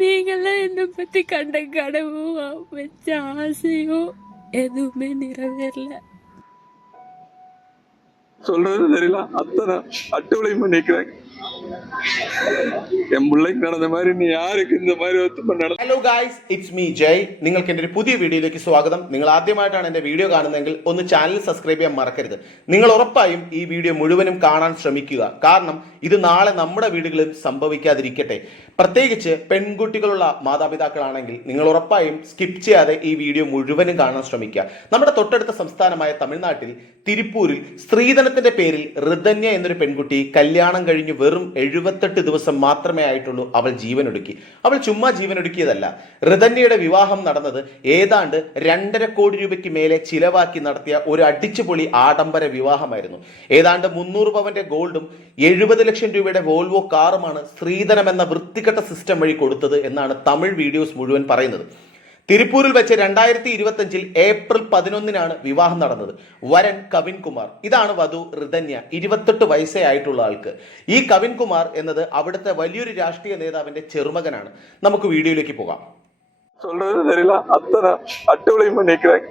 நீங்களாம் என்னை பத்தி கண்ட கனவும் வச்ச ஆசையும் எதுவுமே நிறைவேறல. சொல்றது தெரியல, அத்தனை அட்டுவளையும் பண்ணிக்கிறாங்க. என் பிள்ளைக்கு നടന്ന மாதிரி നീ ആർക്ക് இந்த மாதிரி നടന്നു? ഹലോ ഗായ്സ്, ഇറ്റ്സ് മീ ജയ്. നിങ്ങൾക്ക് എൻ്റെ ഒരു പുതിയ വീഡിയോയിലേക്ക് സ്വാഗതം. നിങ്ങൾ ആദ്യമായിട്ടാണ് എൻ്റെ വീഡിയോ കാണുന്നതെങ്കിൽ ഒന്ന് ചാനൽ സബ്സ്ക്രൈബ് ചെയ്യാൻ മറക്കരുത്. നിങ്ങൾ ഉറപ്പായും ഈ വീഡിയോ മുഴുവനും കാണാൻ ശ്രമിക്കുക. കാരണം ഇത് നാളെ നമ്മുടെ വീടുകളിൽ സംഭവിക്കാതിരിക്കട്ടെ. പ്രത്യേകിച്ച് പെൺകുട്ടികളുള്ള മാതാപിതാക്കളാണെങ്കിൽ നിങ്ങൾ ഉറപ്പായും സ്കിപ്പ് ചെയ്യാതെ ഈ വീഡിയോ മുഴുവനും കാണാൻ ശ്രമിക്കുക. നമ്മുടെ തൊട്ടടുത്ത സംസ്ഥാനമായ തമിഴ്നാട്ടിൽ തിരുപ്പൂരിൽ സ്ത്രീധനത്തിന്റെ പേരിൽ ഋതന്യ എന്നൊരു പെൺകുട്ടി കല്യാണം കഴിഞ്ഞ് വെറും 78 ദിവസം മാത്രമേ ആയിട്ടുള്ളൂ അവൾ ജീവനൊടുക്കി. അവൾ ചുമ്മാ ജീവനൊടുക്കിയതല്ല. ഋതന്യയുടെ വിവാഹം നടന്നത് ഏതാണ്ട് 2.5 കോടി രൂപയ്ക്ക് മേലെ ചിലവാക്കി നടത്തിയ ഒരു അടിച്ചുപൊളി ആഡംബര വിവാഹമായിരുന്നു. ഏതാണ്ട് 300 പവന്റെ ഗോൾഡും 70 ലക്ഷം രൂപയുടെ വോൾവോ കാറുമാണ് സ്ത്രീധനം എന്ന വൃത്തികെട്ട സിസ്റ്റം വഴി കൊടുത്തത് എന്നാണ് തമിഴ് വീഡിയോസ് മുഴുവൻ പറയുന്നത്. തിരുപ്പൂരിൽ വെച്ച് 2025 ഏപ്രിൽ 11 വിവാഹം നടന്നത്. വരൻ കവിൻകുമാർ, ഇതാണ് വധു ഋതന്യ, 28 വയസ്സേ ആയിട്ടുള്ള ആൾക്ക്. ഈ കവിൻകുമാർ എന്നത് അവിടുത്തെ വലിയൊരു രാഷ്ട്രീയ നേതാവിന്റെ ചെറുമകനാണ്. നമുക്ക് വീഡിയോയിലേക്ക് പോകാം. சொல்றது தெரியல, அத்தனை அட்டுவளையும் பண்ணிக்கிறாங்க.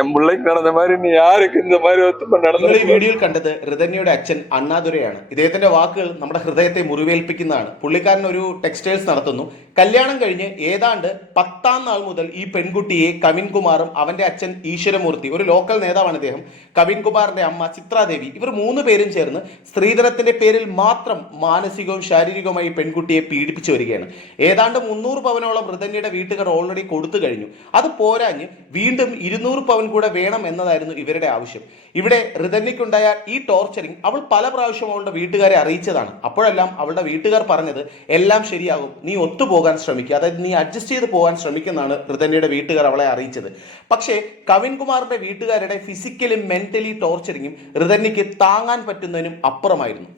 എൻ പിള്ളേക്ക് നടന്ന மாதிரி നീ ആർക്ക് இந்த மாதிரி നടന്നു? ഈ വീഡിയോയിൽ കണ്ടത് ഋതന്യയുടെ അച്ഛൻ അണ്ണാദുരയാണ്. ഇദ്ദേഹത്തിന്റെ വാക്കുകൾ നമ്മുടെ ഹൃദയത്തെ മുറിവേൽപ്പിക്കുന്നതാണ്. പുള്ളിക്കാരൻ ഒരു ടെക്സ്റ്റൈൽസ് നടത്തുന്നു. കല്യാണം കഴിഞ്ഞ് ഏതാണ്ട് 10ാം നാൾ മുതൽ ഈ പെൺകുട്ടിയെ കവിൻകുമാറും അവന്റെ അച്ഛൻ ഈശ്വരമൂർത്തി, ഒരു ലോക്കൽ നേതാവാണ് ഇദ്ദേഹം, കവിൻകുമാറിന്റെ അമ്മ ചിത്രാദേവി, ഇവർ 3 പേരും ചേർന്ന് സ്ത്രീധനത്തിന്റെ പേരിൽ മാത്രം മാനസികവും ശാരീരികവുമായി പെൺകുട്ടിയെ പീഡിപ്പിച്ചു വരികയാണ്. ഏതാണ്ട് 300 പവനോളം ഋതന്യയുടെ വീട്ടുകാർ ഓൾറെഡി കൊടുത്തു കഴിഞ്ഞു. അത് പോരാഞ്ഞ് വീണ്ടും 200 പവൻ കൂടെ വേണം എന്നതായിരുന്നു ഇവരുടെ ആവശ്യം. ഇവിടെ ഋതന്യക്കുണ്ടായ ഈ ടോർച്ചറിങ് അവൾ പല പ്രാവശ്യം അവളുടെ വീട്ടുകാരെ അറിയിച്ചതാണ്. അപ്പോഴെല്ലാം അവളുടെ വീട്ടുകാർ പറഞ്ഞത് എല്ലാം ശരിയാകും, നീ ഒത്തുപോകാൻ ശ്രമിക്കുക, അതായത് നീ അഡ്ജസ്റ്റ് ചെയ്ത് പോകാൻ ശ്രമിക്കുന്നതാണ് ഋതന്യയുടെ വീട്ടുകാർ അവളെ അറിയിച്ചത്. പക്ഷേ കവിൻകുമാറിന്റെ വീട്ടുകാരുടെ ഫിസിക്കലും മെന്റലി ടോർച്ചറിങ്ങും ഋതന്യക്ക് താങ്ങാൻ പറ്റുന്നതിനും അപ്പുറമായിരുന്നു.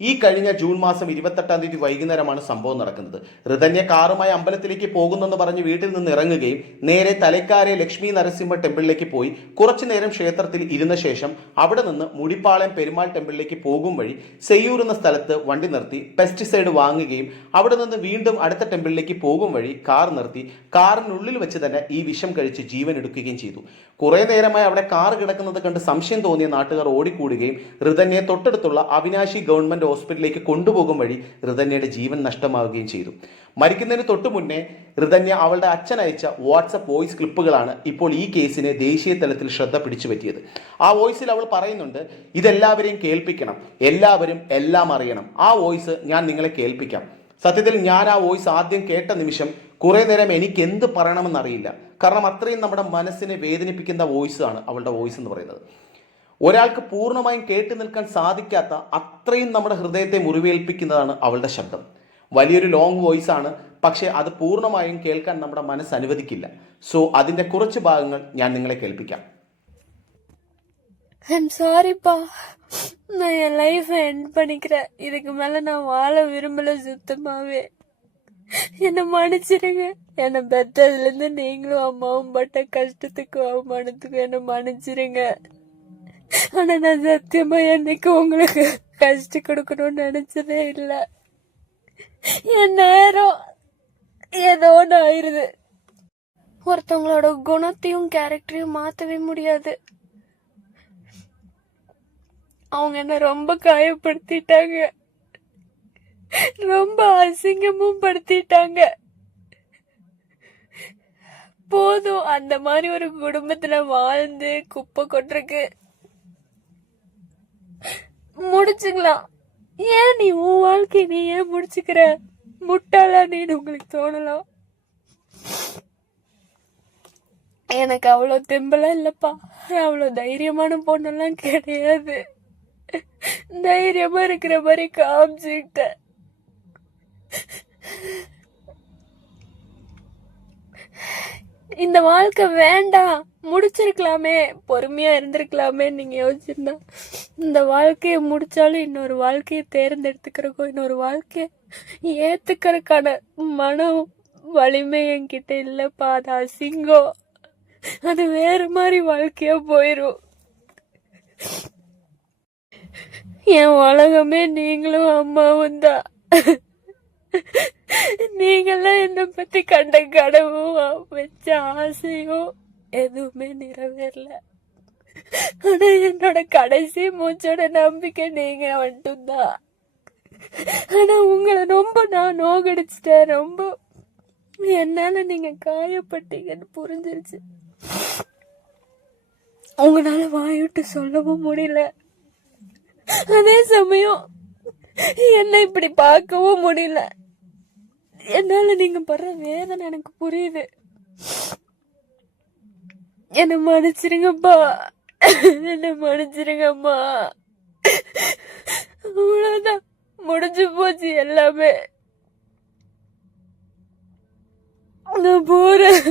ഈ കഴിഞ്ഞ ജൂൺ മാസം 28-ാം തീയതി വൈകുന്നേരമാണ് സംഭവം നടക്കുന്നത്. ഋതന്യ കാറുമായി അമ്പലത്തിലേക്ക് പോകുന്നെന്ന് പറഞ്ഞ് വീട്ടിൽ നിന്ന് ഇറങ്ങുകയും നേരെ തലക്കാരെ ലക്ഷ്മി നരസിംഹ ടെമ്പിളിലേക്ക് പോയി കുറച്ചു നേരം ക്ഷേത്രത്തിൽ ഇരുന്ന ശേഷം അവിടെ നിന്ന് മുടിപ്പാളയം പെരുമാൾ ടെമ്പിളിലേക്ക് പോകും വഴി സെയ്യൂർ എന്ന സ്ഥലത്ത് വണ്ടി നിർത്തി പെസ്റ്റിസൈഡ് വാങ്ങുകയും അവിടെ നിന്ന് വീണ്ടും അടുത്ത ടെമ്പിളിലേക്ക് പോകും വഴി കാർ നിർത്തി കാറിനുള്ളിൽ വെച്ച് തന്നെ ഈ വിഷം കഴിച്ച് ജീവൻ എടുക്കുകയും ചെയ്തു. കുറെ നേരമായി അവിടെ കാർ കിടക്കുന്നത് കണ്ട് സംശയം തോന്നിയ നാട്ടുകാർ ഓടിക്കൂടുകയും ഋതന്യയെ തൊട്ടടുത്തുള്ള അവിനാശി ഗവൺമെന്റ് ഹോസ്പിറ്റലിലേക്ക് കൊണ്ടുപോകും വഴി ഋതന്യയുടെ ജീവൻ നഷ്ടമാവുകയും ചെയ്തു. മരിക്കുന്നതിന് തൊട്ടു മുന്നേ ഋതന്യ അവളുടെ അച്ഛൻ അയച്ച വാട്സപ്പ് വോയിസ് ക്ലിപ്പുകളാണ് ഇപ്പോൾ ഈ കേസിനെ ദേശീയ തലത്തിൽ ശ്രദ്ധ പിടിച്ചു പറ്റിയത്. ആ വോയിസിൽ അവൾ പറയുന്നുണ്ട്, ഇതെല്ലാവരെയും കേൾപ്പിക്കണം, എല്ലാവരും എല്ലാം അറിയണം. ആ വോയിസ് ഞാൻ നിങ്ങളെ കേൾപ്പിക്കാം. സത്യത്തിൽ ഞാൻ ആ വോയിസ് ആദ്യം കേട്ട നിമിഷം കുറെ നേരം എനിക്ക് എന്ത് പറയണമെന്നറിയില്ല. കാരണം അത്രയും നമ്മുടെ മനസ്സിനെ വേദനിപ്പിക്കുന്ന വോയിസ് ആണ് അവളുടെ വോയിസ് എന്ന് പറയുന്നത്. ഒരാൾക്ക് പൂർണ്ണമായും കേട്ടു നിൽക്കാൻ സാധിക്കാത്ത അത്രയും നമ്മുടെ ഹൃദയത്തെ മുറിവേൽപ്പിക്കുന്നതാണ് അവളുടെ ശബ്ദം. വലിയൊരു ലോങ് വോയിസ് ആണ്, പക്ഷേ അത് പൂർണ്ണമായും കേൾക്കാൻ നമ്മുടെ മനസ്സ് അനുവദിക്കില്ല. സോ അതിൻ്റെ കുറച്ച് ഭാഗങ്ങൾ ഞാൻ നിങ്ങളെ കേൾപ്പിക്കാം. சாரிப்பா, நான் என் லைஃபை எண்ட் பண்ணிக்கிறேன். இதுக்கு மேல நான் வாழ விரும்பல சுத்தமாவே. என்னை மன்னிச்சிருங்க. என்னை பெத்ததுல இருந்து நீங்களும் அம்மாவும் பட்ட கஷ்டத்துக்கும் அவமானத்துக்கும் என்னை மன்னிச்சிருங்க. ஆனா நான் சத்தியமா என்னைக்கு உங்களுக்கு கஷ்டம் கொடுக்கணும்னு நினைச்சதே இல்லை. என் நேரம் ஏதோ ஒன்று ஆயிருது. ஒருத்தவங்களோட குணத்தையும் கேரக்டரையும் மாத்தவே முடியாது. அவங்க என்ன ரொம்ப காயப்படுத்திட்டாங்க, ரொம்ப அசிங்கமும் படுத்திட்டாங்க. போதும், அந்த மாதிரி ஒரு குடும்பத்துல வாழ்ந்து குப்பை கொட்டுறக்கு. முடிச்சுக்கலாம். ஏன் நீ உன் வாழ்க்கை நீ ஏன் முடிச்சுக்கிற? முட்டாளா நீன்னு உங்களுக்கு தோணலாம். எனக்கு அவ்வளோ தெம்பலாம் இல்லப்பா, அவ்வளோ தைரியமான பொண்ணெல்லாம் கிடையாது. தைரியமா இருக்கிற மாதிரி காமிச்சுக்கிட்டேன். இந்த வாழ்க்கை வேண்டாம், முடிச்சிருக்கலாமே, பொறுமையா இருந்திருக்கலாமே நீங்க யோசிச்சிருந்தா இந்த வாழ்க்கையை முடிச்சாலும் இன்னொரு வாழ்க்கையை தேர்ந்தெடுத்துக்கிறக்கும் இன்னொரு வாழ்க்கைய ஏத்துக்கிறதுக்கான மனம் வலிமை என்கிட்ட இல்லப்பா. அது அசிங்கம், அது வேற மாதிரி வாழ்க்கையா போயிரும். என் உலகமே நீங்களும் அம்மாவும் தான். கட்டி கண்ட கனவும் வச்ச ஆசையும் எதுவுமே நிறைவேறல. ஆனா என்னோட கடைசி மூச்சோட நம்பிக்கை நீங்க மட்டும்தான். ஆனா உங்களை ரொம்ப நான் நோகடிச்சிட்டேன். ரொம்ப என்னால நீங்க காயப்பட்டீங்கன்னு புரிஞ்சிருச்சு. உங்களால வாய்விட்டு சொல்லவும் முடியல. அதே சமயம் என்ன இப்படி பார்க்கவும் முடியல. என்னால நீங்க படுற வேதனை எனக்கு புரியுது. என்ன மன்னிச்சிருங்கப்பா, என்ன மன்னிச்சிருங்கம்மா. அவ்வளவுதான், முடிஞ்சு போச்சு எல்லாமே. நான் போறேன்.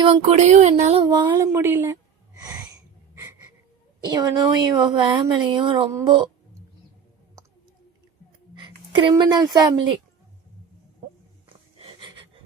இவன் கூடயும் என்னால வாழ முடியல. இவனும் இவன் ஃபேமிலியும் ரொம்ப ക്രിമിനൽ ഫാമിലി.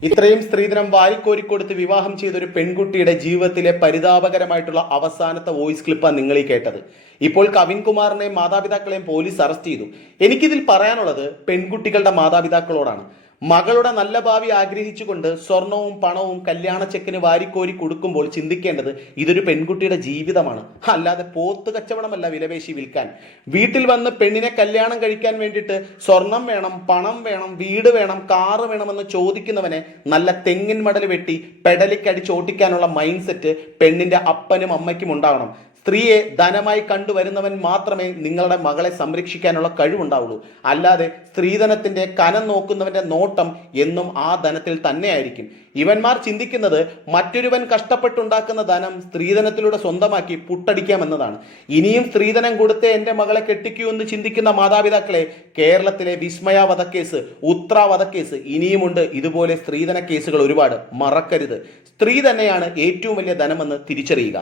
ഇത്രയും സ്ത്രീധനം വാരിക്കോരിക്കൊടുത്ത് വിവാഹം ചെയ്ത ഒരു പെൺകുട്ടിയുടെ ജീവിതത്തിലെ പരിതാപകരമായിട്ടുള്ള അവസാനത്തെ വോയിസ് ക്ലിപ്പാണ് നിങ്ങൾ ഈ കേട്ടത്. ഇപ്പോൾ കവിൻകുമാറിനെയും മാതാപിതാക്കളെയും പോലീസ് അറസ്റ്റ് ചെയ്തു. എനിക്കിതിൽ പറയാനുള്ളത് പെൺകുട്ടികളുടെ മാതാപിതാക്കളോടാണ്. മകളുടെ നല്ല ഭാവി ആഗ്രഹിച്ചുകൊണ്ട് സ്വർണവും പണവും കല്യാണ ചെക്കിന് വാരിക്കോരി കൊടുക്കുമ്പോൾ ചിന്തിക്കേണ്ടത് ഇതൊരു പെൺകുട്ടിയുടെ ജീവിതമാണ്, അല്ലാതെ പോത്ത് കച്ചവടമല്ല വിലപേശി വിൽക്കാൻ. വീട്ടിൽ വന്ന് പെണ്ണിനെ കല്യാണം കഴിക്കാൻ വേണ്ടിയിട്ട് സ്വർണം വേണം, പണം വേണം, വീട് വേണം, കാറ് വേണമെന്ന് ചോദിക്കുന്നവനെ നല്ല തെങ്ങിൻ മടൽ വെട്ടി പെടലിക്കടിച്ചോട്ടിക്കാനുള്ള മൈൻഡ് സെറ്റ് പെണ്ണിന്റെ അപ്പനും അമ്മയ്ക്കും ഉണ്ടാവണം. സ്ത്രീയെ ധനമായി കണ്ടുവരുന്നവൻ മാത്രമേ നിങ്ങളുടെ മകളെ സംരക്ഷിക്കാനുള്ള കഴിവുണ്ടാവുള്ളൂ. അല്ലാതെ സ്ത്രീധനത്തിന്റെ കനം നോക്കുന്നവന്റെ നോട്ടം എന്നും ആ ധനത്തിൽ തന്നെയായിരിക്കും. ഇവന്മാർ ചിന്തിക്കുന്നത് മറ്റൊരുവൻ കഷ്ടപ്പെട്ടുണ്ടാക്കുന്ന ധനം സ്ത്രീധനത്തിലൂടെ സ്വന്തമാക്കി പുട്ടടിക്കാമെന്നതാണ്. ഇനിയും സ്ത്രീധനം കൊടുത്തേ എന്റെ മകളെ കെട്ടിക്കൂ എന്ന് ചിന്തിക്കുന്ന മാതാപിതാക്കളെ, കേരളത്തിലെ വിസ്മയ വധക്കേസ്, ഉത്ര വധക്കേസ്, ഇനിയുമുണ്ട് ഇതുപോലെ സ്ത്രീധന കേസുകൾ ഒരുപാട്. മറക്കരുത്. സ്ത്രീ തന്നെയാണ് ഏറ്റവും വലിയ ധനമെന്ന് തിരിച്ചറിയുക.